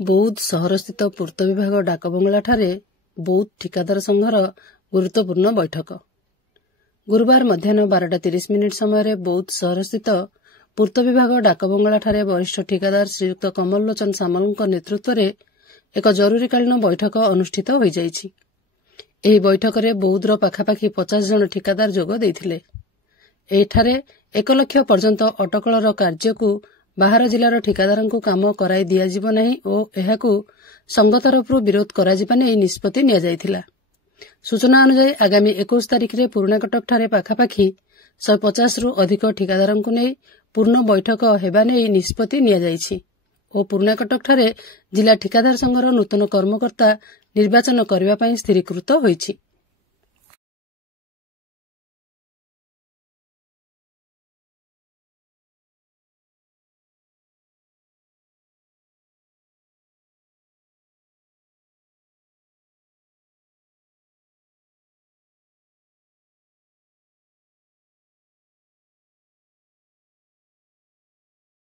ବୌଦ୍ଧ ସହରସ୍ଥିତ ପୂର୍ତ୍ତ ବିଭାଗ ଡାକବଙ୍ଗଳାଠାରେ ବୌଦ୍ଧ ଠିକାଦାର ସଂଘର ଗୁରୁତ୍ୱପୂର୍ଣ୍ଣ ବୈଠକ। ଗୁରୁବାର ମଧ୍ୟାହ୍ନ 12:30 ସମୟରେ ବୌଦ୍ଧ ସହରସ୍ଥିତ ପୂର୍ତ୍ତ ବିଭାଗ ଡାକବଙ୍ଗଳାଠାରେ ବରିଷ୍ଠ ଠିକାଦାର ଶ୍ରୀଯୁକ୍ତ କମଲ ଲୋଚନ ସାମଲଙ୍କ ନେତୃତ୍ୱରେ ଏକ ଜରୁରୀକାଳୀନ ବୈଠକ ଅନୁଷ୍ଠିତ ହୋଇଯାଇଛି। ଏହି ବୈଠକରେ ବୌଦ୍ଧର ପାଖାପାଖି 50 ଜଣ ଠିକାଦାର ଯୋଗ ଦେଇଥିଲେ। ଏଠାରେ 1 ଲକ୍ଷ ପର୍ଯ୍ୟନ୍ତ ଅଟକଳର କାର୍ଯ୍ୟକୁ ବାହାର ଜିଲ୍ଲାର ଠିକାଦାରଙ୍କୁ କାମ କରାଇ ଦିଆଯିବ ନାହିଁ ଓ ଏହାକୁ ସଂଘ ତରଫରୁ ବିରୋଧ କରାଯିବା ନେଇ ନିଷ୍ପତ୍ତି ନିଆଯାଇଥିଲା। ସୂଚନା ଅନୁଯାୟୀ ଆଗାମୀ 21 ତାରିଖରେ ପୁରୁଣାକଟକଠାରେ ପାଖାପାଖି 150ରୁ ଅଧିକ ଠିକାଦାରଙ୍କୁ ନେଇ ପୂର୍ଣ୍ଣ ବୈଠକ ହେବା ନେଇ ନିଷ୍ପତ୍ତି ନିଆଯାଇଛି ଓ ପୁରୁଣାକଟକଠାରେ ଜିଲ୍ଲା ଠିକାଦାର ସଂଘର ନୂତନ କର୍ମକର୍ତ୍ତା ନିର୍ବାଚନ କରିବା ପାଇଁ ସ୍ଥିରୀକୃତ ହୋଇଛି।